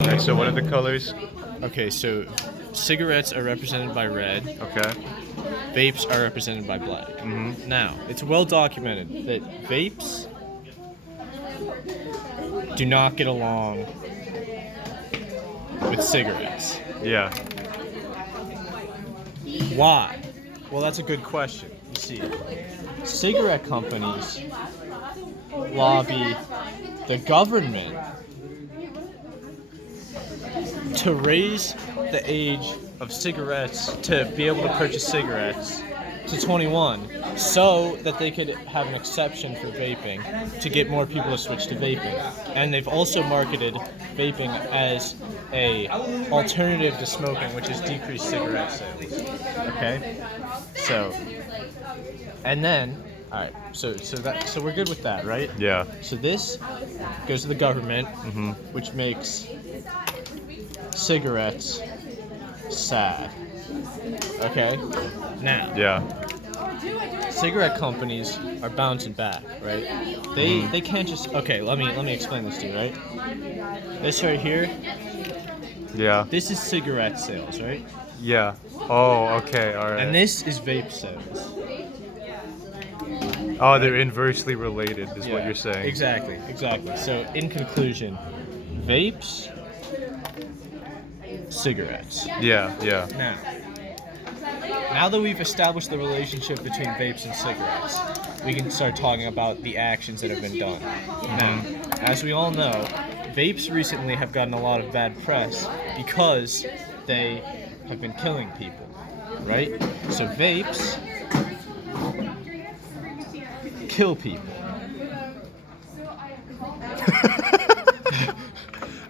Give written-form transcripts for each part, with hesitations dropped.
Alright, so what are the colors? Okay, so cigarettes are represented by red. Okay. Vapes are represented by black. Mm-hmm. Now, it's well documented that vapes do not get along with cigarettes. Yeah. Why? Well, that's a good question. You see, cigarette companies lobby the government to raise the age of cigarettes to be able to purchase cigarettes to 21 so that they could have an exception for vaping to get more people to switch to vaping. And they've also marketed vaping as a alternative to smoking, which is decreased cigarette sales. Okay? So, and then, all right, so we're good with that, right? Yeah. So this goes to the government, Mm-hmm. which makes cigarettes sad. Okay? Now, Yeah. cigarette companies are bouncing back, right? They can't just let me explain this to you, right? This right here, Yeah. this is cigarette sales, right? Yeah. Oh, okay. All right. And this is vape sales. Oh, they're inversely related, is what you're saying. Exactly. So, in conclusion, vapes, cigarettes. Yeah. Yeah. Now that we've established the relationship between vapes and cigarettes, we can start talking about the actions that have been done. Now, as we all know, vapes recently have gotten a lot of bad press because they have been killing people, right? So vapes kill people.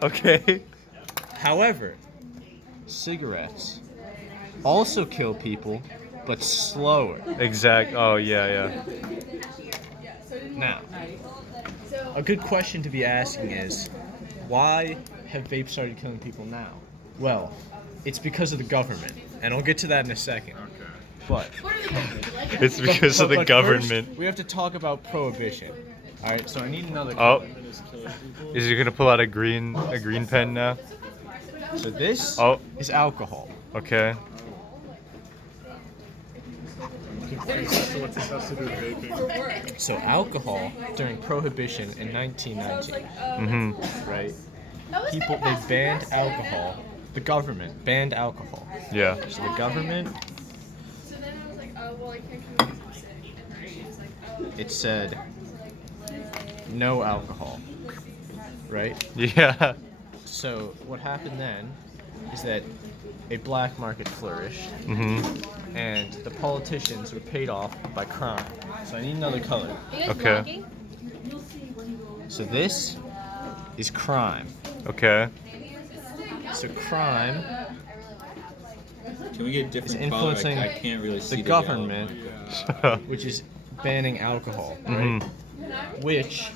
Okay. However, cigarettes also kill people, but slower. Exact. Oh, yeah. Now, a good question to be asking is, why have vapes started killing people now? Well, it's because of the government, and I'll get to that in a second. But It's because of the but government. first, we have to talk about prohibition. All right, so I need another. Oh. Is he gonna pull out a green pen now? So this Oh. is alcohol. Okay. So alcohol during prohibition in 1919, Mm-hmm. right? They banned alcohol. The government banned alcohol. Yeah. So the government, it said no alcohol, right? Yeah. So what happened then is that a black market flourished, Mm-hmm. and the politicians were paid off by crime. So I need another color. Okay. So this is crime. Okay. So crime Can we get is different color? influencing I can't really see the yellow government, one. which is banning alcohol, right? Mhm. Which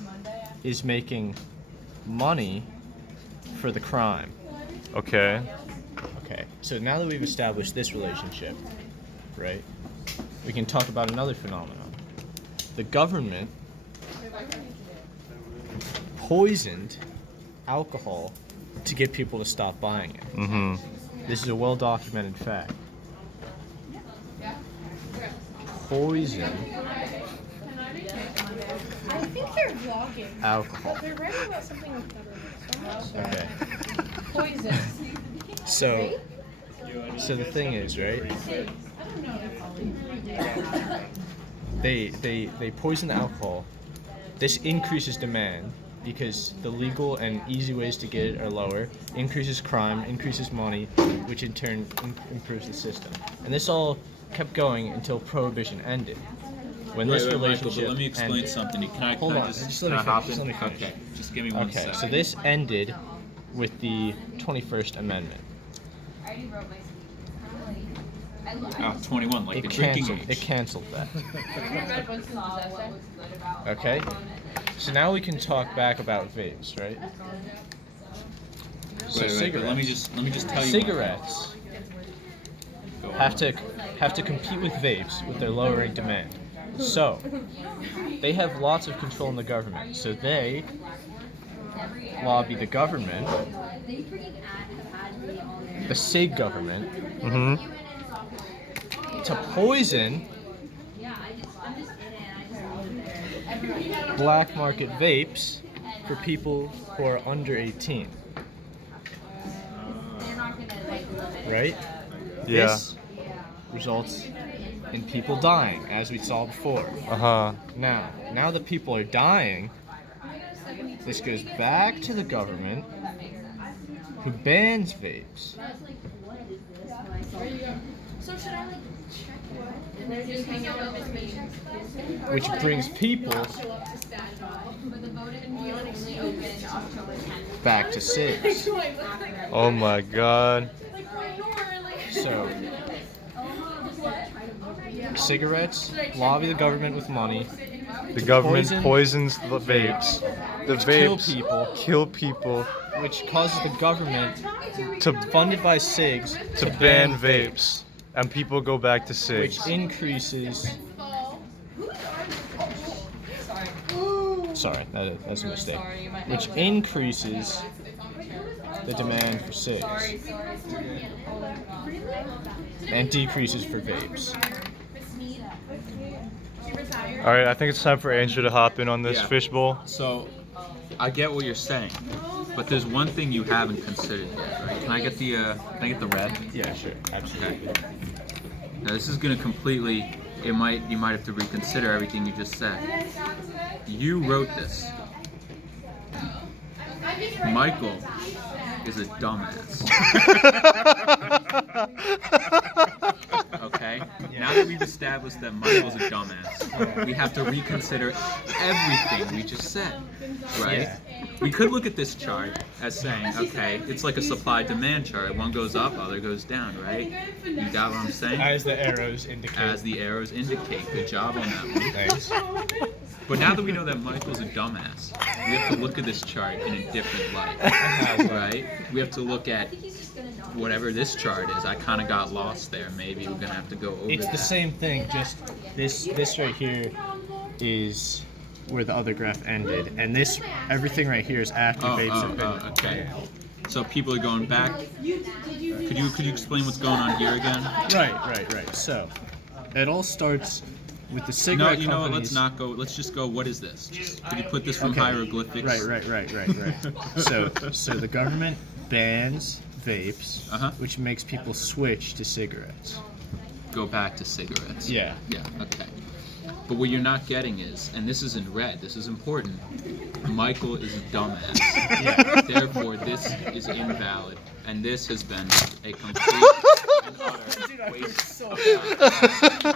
is making money for the crime. Okay. Okay, so now that we've established this relationship, right, we can talk about another phenomenon. The government poisoned alcohol to get people to stop buying it. Mm-hmm. This is a well-documented fact. Poison I think they're vlogging. alcohol. They're writing about something with government. Okay. Poison. So the thing is, right? They poison the alcohol. This increases demand because the legal and easy ways to get it are lower. Increases crime, increases money, which in turn improves the system. And this all kept going until prohibition ended. When this Michael, relationship but let me explain ended. something. Can I, Hold can I on, just, just let can me I hop finish, in? just let me finish. Okay, just give me one Okay, second. so this ended with the 21st Amendment. Oh, 21, like It the drinking canceled. age. It canceled that. Okay. So now we can talk back about vapes, right? So Wait, but let me just tell you. cigarettes Go on. have to compete with vapes with their lowering demand. So they have lots of control in the government. So they lobby the government, the SIG government, Mm-hmm. to poison black market vapes for people who are under 18. Right? Yeah. This results in people dying, as we saw before. Uh-huh. Now that people are dying, this goes back to the government, who bans vapes. So should I like check what? And then just hang out with me. Which brings people back to cigs. Oh my god. So, cigarettes lobby the government with money, The government Poison. poisons the vapes. The kill vapes people, kill people which causes the government, to funded by cigs, to ban vapes, and people go back to which cigs. increases. Sorry, that's a mistake. Which increases the demand for cigs and decreases for vapes. All right, I think it's time for Andrew to hop in on this Yeah. fishbowl. So, I get what you're saying, but there's one thing you haven't considered yet, right? Can I get the red? Yeah, sure, absolutely. Okay. Now this is gonna completely. You might have to reconsider everything you just said. You wrote this. Michael is a dumbass. Okay? Now that we've established that Michael's a dumbass, we have to reconsider everything we just said, right? Yeah. We could look at this chart as saying, okay, it's like a supply-demand chart. One goes up, other goes down, right? You got what I'm saying? As the arrows indicate. As the arrows indicate. Good job on that one. Thanks. But now that we know that Michael's a dumbass, we have to look at this chart in a different light, right? We have to look at whatever this chart is. I kind of got lost there. Maybe we're gonna have to go over It's that. the same thing, just this right here is where the other graph ended, and this everything right here is after vapes have been. Okay. So people are going back. Could you explain what's going on here again? Right. So it all starts with the No, cigarette you know what? companies. Let's not go. Let's just go. What is this? Could you put this from Okay. hieroglyphics? Right. So the government bans vapes, Uh-huh. which makes people switch to cigarettes. Go back to cigarettes. Yeah. Yeah. Okay. But what you're not getting is, and this is in red. This is important. Michael is a dumbass. Yeah. Therefore, this is invalid, and this has been a complete and utter waste of time.